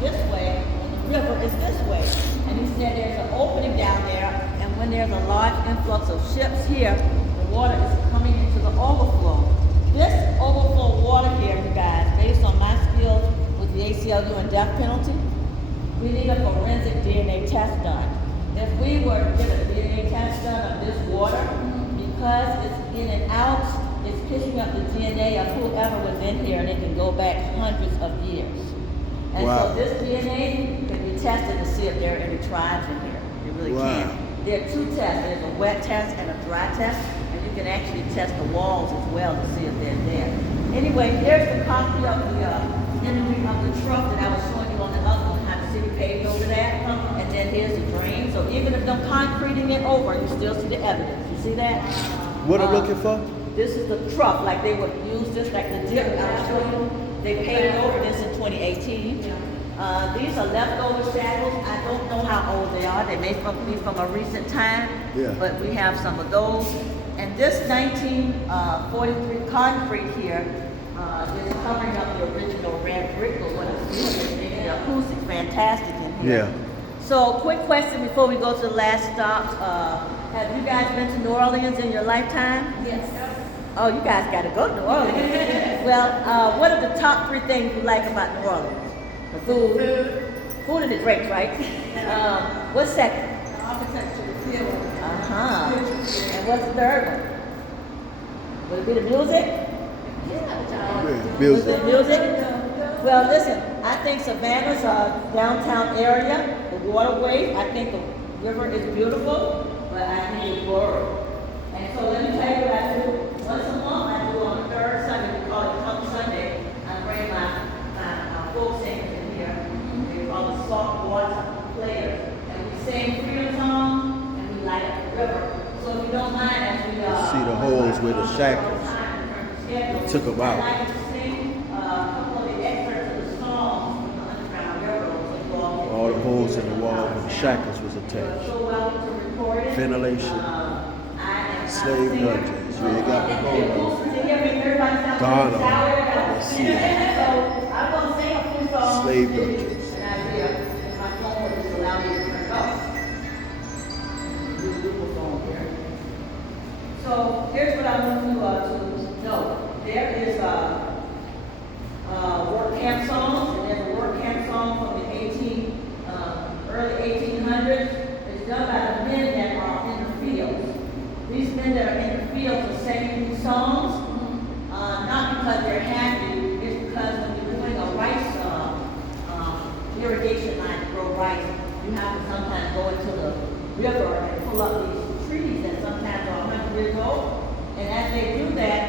this way when the river is this way. And he said there's an opening down there, and when there's a large influx of ships here, the water is coming into the overflow. This overflow water here, you guys, based on my skills with the ACLU and death penalty, we need a forensic DNA test done. If we were to get a DNA test done of this water, because it's in and out, it's picking up the DNA of whoever was in here, and it can go back hundreds of years. And so this DNA can be tested to see if there are any tribes in here. It really can. There are two tests. There's a wet test and a dry test, and you can actually test the walls as well to see if they're there. Anyway, here's the copy of the imagery of the truck that I was showing you on the other one, how the city paved over that, and then here's the drain. So even if they're concreting it over, you still see the evidence. You see that? What I'm looking for? This is the truck, like they would use this, like the dip I'll show you. They paved over this in 2018. These are leftover shackles. I don't know how old they are. They may be from a recent time, but we have some of those. And this 1943 concrete here is covering up the original red brick, but what it's doing is making the acoustics fantastic in here. So, quick question before we go to the last stop. Have you guys been to New Orleans in your lifetime? Yes. Oh, you guys got to go to New Orleans. Well, what are the top 3 things you like about New Orleans? The food. Food and the drinks, right? What's second? The architecture, the film. And what's the third one? Would it be the music? Music. The music? Well, listen, I think Savannah's downtown area, the waterway, I think the river is beautiful, but I think it's blurry. And so let me tell you what I do. Once a month, I do on the third Sunday, we call it Come Sunday. I bring my folk singers in here. They call it Salt Water Players. And we sing freedom songs, and we light up the river. So if you don't mind, as we see the holes where the shackles took them out. I'd like to sing a couple of the excerpts of the songs from the Underground Railroad. So all the holes in the wall where the shackles was attached. so welcome to record it. Ventilation. Slave dungeons. You ain't got the hole. Ghana. Let's see it. So I'm going to sing a few songs. Slave dungeons. An idea, if my phone would just allow me to turn it off. Do a Google phone here. So here's what I want you to know. There is work camp songs, and there's a work camp song from the early 1800s. It's done by the men that are in the fields. These men that are in the fields are singing these songs, not because they're happy, it's because when you're doing a rice irrigation line to grow rice, you have to sometimes go into the river and pull up these trees that sometimes are 100 years old. And as they do that,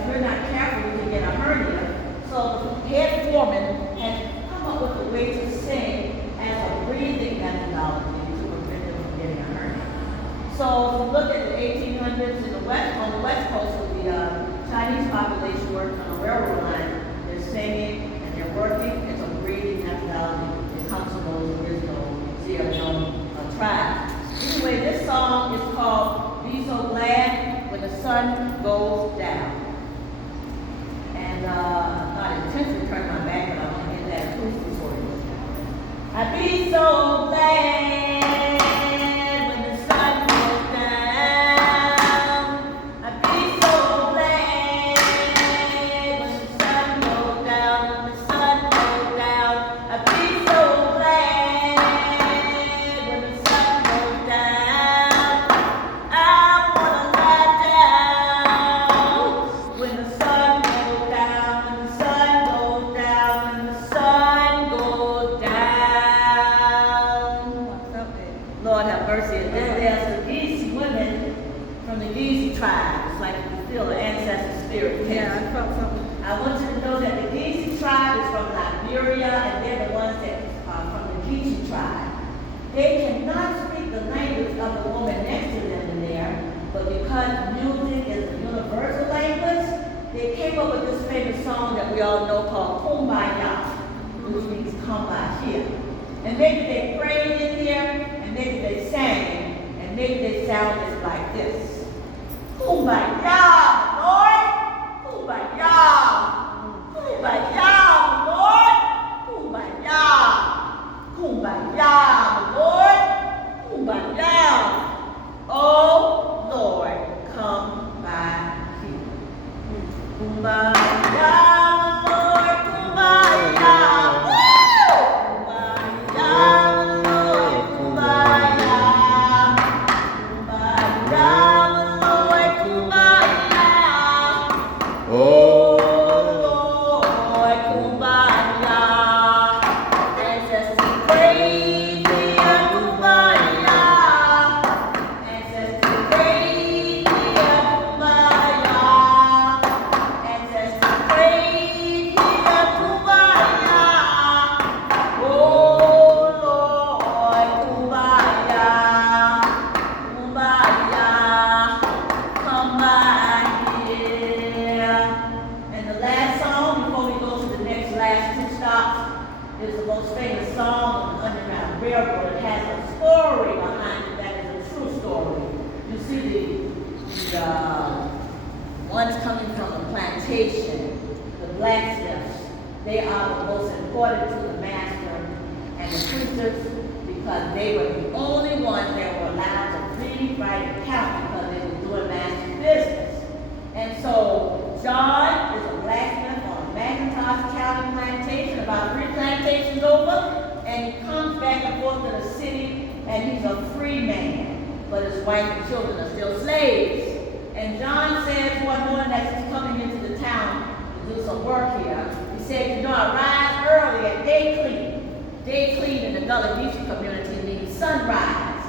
if you're not careful, you can get a hernia. So the head foreman has come up with a way to sing as a breathing methodology to prevent them from getting a hernia. So if you look at the 1800s in on the west coast with the Chinese population working on a railroad line, they're singing and they're working. It's a breathing methodology. It comes from those original Sierra Leone tribes. Anyway, this song is called Be So Glad When the Sun Goes Down. And I'm not intentionally turning my back, but I want to get that acoustic for you. I be so glad when the sun goes down. I be so glad when the sun goes down. When the sun goes down. I be so glad when the sun goes down. I wanna lie down when the sun goes down. When the sun goes down. When the sun goes down. Lord have mercy. And then there's the Geese women from the Geese tribe. It's like you feel the ancestor spirit. I want you to know that the Geese tribe is from Liberia, and they're the ones that are from the Geechee tribe. They cannot speak the language of the woman next to them in there, but because music is a universal language, they came up with this famous song that we all know called Kumbaya, which means come by here. And maybe they prayed in here, and maybe they sang, and maybe they sounded like this. Kumbaya, Lord! Kumbaya! Kumbaya, Lord! Kumbaya! is the most famous song on the Underground Railroad. It has a story behind it that is a true story. You see the ones coming from the plantation, the blacksmiths, they are the most important to the master and the preachers because they were the only ones that were allowed to read, write, and count because they were doing master business. And so John is a blacksmith on McIntosh County plantation, about 3 plantations over, and he comes back and forth to the city, and he's a free man, but his wife and children are still slaves. And John says one morning as he's coming into the town to do some work here, he said, you know, I rise early at day clean. Day clean in the Gullah Geechee community means sunrise.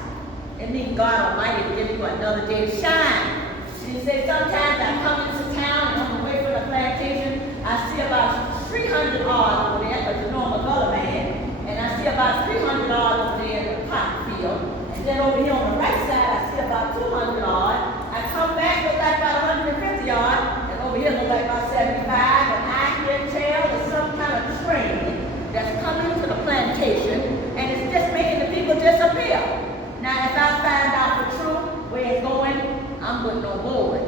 It means God Almighty to give you another day to shine. She said, sometimes I come into town and on the way from the plantation, I see about 300 odds over there, because you know I'm a Gullah man, and I see about 300 odds over there in the cotton field. And then over here on the right side, I see about 200 odds. I come back, look like about 150 yards, and over here look like about 75, and I can tell there's some kind of train that's coming to the plantation, and it's just making the people disappear. Now, if I find out the truth, where it's going, I'm putting on board.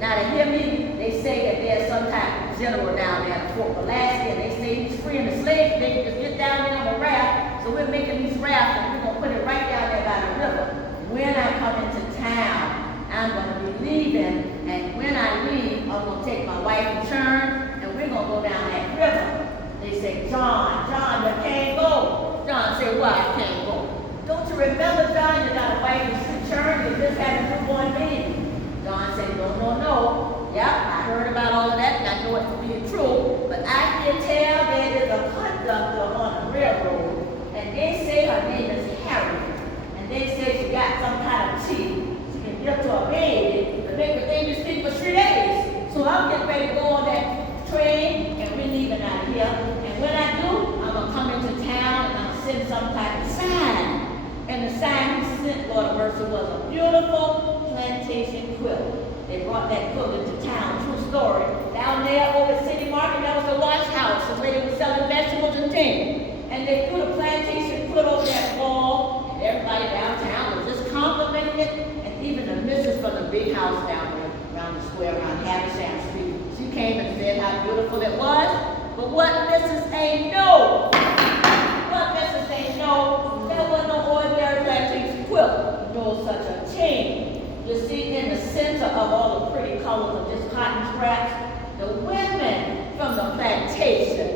Now, to hear me, they say that there's some type of general down there at Fort Pulaski, and they say he's freeing the slaves, they can just get down there on the raft, so we're making these rafts, and we're going to put it right down there by the river. When I come into town, I'm going to be leaving, and when I leave, I'm going to take my wife and churn, and we're going to go down that river. They say, John, you can't go. John said, why I can't go? Don't you remember, John, you got a wife and churn, you just had a newborn baby. John said, no. Yep, I heard about all of that, and I know it to be true, but I can tell there is a conductor on the railroad, and they say her name is Harriet, and they say she got some kind of teeth. Up to a baby to make the baby sleep for 3 days. So I'm getting ready to go on that train and we're leaving out of here. And when I do, I'm going to come into town and I'm going to send some type of sign. And the sign he sent, Lord Mercy, was a beautiful plantation quilt. They brought that quilt into town, true story. Down there over at City Market, that was the wash house. The lady was selling vegetables and things. And they threw the plantation quilt over that wall. And everybody downtown was just complimenting it. Even the missus from the big house down there, around the square, around Havisham Street, she came and said how beautiful it was. But what Mrs. A know, that wasn't no ordinary plantation quilt, nor such a chain. You see, in the center of all the pretty colors of this cotton scraps, the women from the plantation